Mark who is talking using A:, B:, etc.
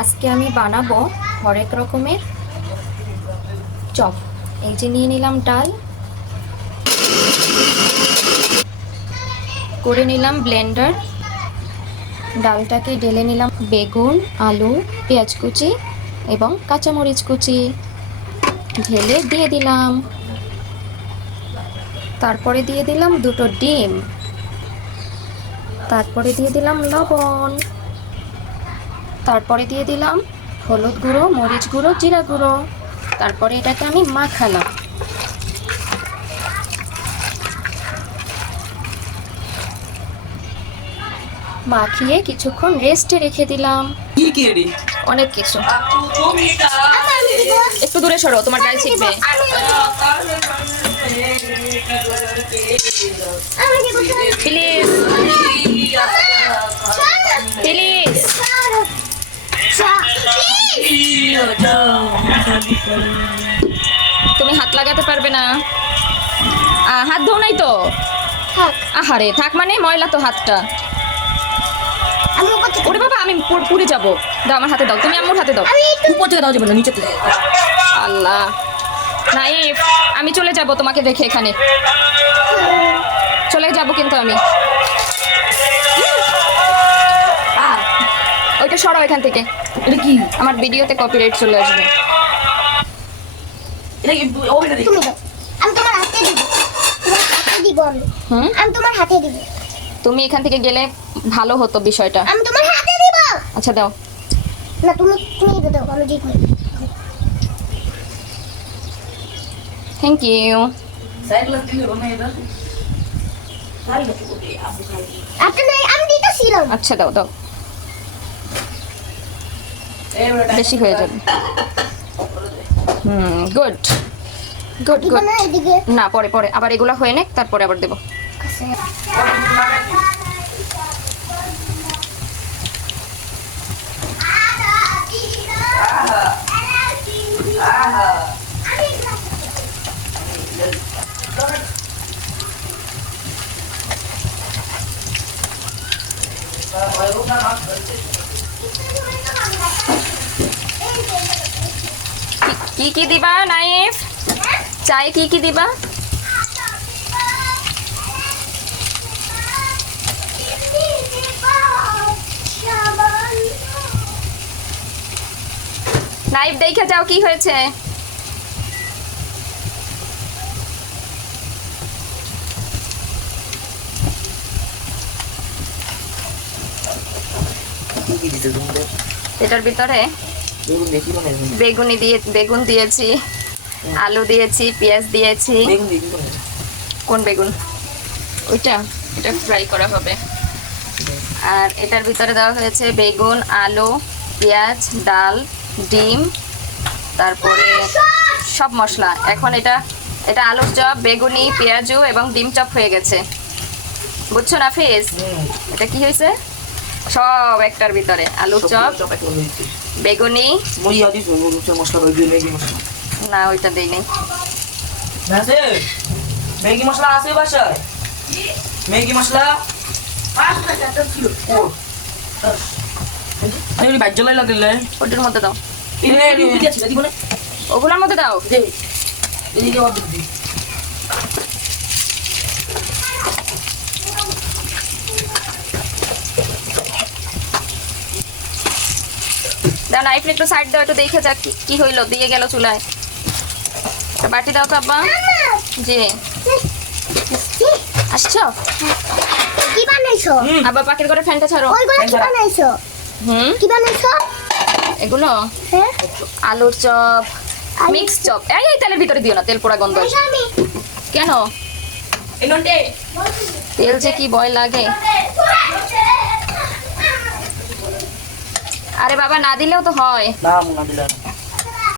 A: আজকে আমি বানাবো হরেক রকমের চপ। এই যে নিয়ে নিলাম ডাল। করে নিলাম ব্লেন্ডার। ডালটাকে ঢেলে নিলাম বেগুন, আলু, পেঁয়াজ কুচি এবং কাঁচামরিচ কুচি। ঢেলে দিয়ে দিলাম। তারপরে দিয়ে দিলাম দুটো ডিম। তারপরে দিয়ে দিলাম লবণ। তারপরে দিয়ে দিলাম হলুদ গুঁড়ো মরিচ গুঁড়ো জিরা গুঁড়ো। তারপরে এটাকে আমি মাখালাম। মাখিয়ে কিছুক্ষণ রেস্টে রেখে দিলাম। অনেক কিছু। একটু দূরে সরো তোমার গায়ে শিখবে প্লিজ প্লিজ তুমি হাত লাগাতে পারবে না। হাত ধো নাই তো? আহারে থাক মানে ময়লা তো হাতটা। ওরে বাবা আমি পুর- পুড়ে যাব। দাও আমার হাতে দাও তুমি আমার হাতে দাও।
B: উপর থেকে দাও যাবে না নিচে
A: আল্লাহ। নাইফ আমি চলে যাব তোমাকে দেখে এখানে। চলে যাব কিন্তু আমি। ওইটা সরাও এখান থেকে।
B: এটা কি?
A: আমার ভিডিওতে কপিরাইট চলে আসবে।
B: এটা কি?
C: তুমি আমি তোমার হাতে দিব। তোমার হাতে দিব আমি।
A: হুম?
C: আমি তোমার হাতে দিব।
A: তুমি এখান থেকে গেলে ভালো হতো বিষয়টা।
C: আমি তোমার হাতে দিব।
A: আচ্ছা দাও।
C: না তুমি তুমি এটা দাও আমি ঠিক করি।
A: থ্যাংক ইউ
B: সাইড লাগ দিলে বামে এটা
C: আপনি আমি দিতেছিলাম।
A: আচ্ছা দাও দাও। বেশি হয়ে যাবে। হুম গুড গুড গুড
C: না
A: পরে পরে। আবার এগুলো হয়ে নেক তারপরে আবার দেবো। কি কি দিবা নাইফ? চাই কি কি দিবা? নাইফ দেখে যাও কি হয়েছে।
B: কি দিতে তোমাদের
A: এটার ভিতরে
B: বেগুন
A: দিয়ে বেগুন দিয়েছি আলু দিয়েছি পেঁয়াজ দিয়েছি। কোন বেগুন? ওইটা এটা ফ্রাই করা হবে। আর এটার ভিতরে দেওয়া হয়েছে বেগুন আলু পেঁয়াজ ডাল ডিম তারপরে সব মশলা। এখন এটা এটা আলুর চপ বেগুনি পেঁয়াজু এবং ডিম চপ হয়ে গেছে। বুঝছ না ফিস এটা কি হয়েছে? সব একটার ভিতরে আলুর চপ বেগুনি না ওইটা দেই নাই
B: ম্যাগি মশলা আছে বাসায় ম্যাগি মশলা বাইর জ্বালাই লাগলে
A: ওটার মধ্যে দাও ওগুলোর মধ্যে দাও
B: দে এদিকে
A: দাও নাইফ একটু সাইড দাও একটু দেখে যাক কি- হইল দিয়ে গেল চুলায়। বাটি দাও তো আব্বা জি। আসছো?
C: কি বানাইছো?
A: আব্বা পাখির করে ফ্যানটা ছাড়ো।
C: ওইগুলো কি বানাইছো?
A: হুম?
C: কি বানাইছো?
A: এগুলো?
C: হ্যাঁ।
A: আলুর চপ মিক্স চপ। এই এই তেলের ভিতরে দিও না তেল পোড়া গন্ধ। কেন? তেল যে কি ভয় লাগে। আরে বাবা না দিলেও তো হয়।
B: না না দিলাম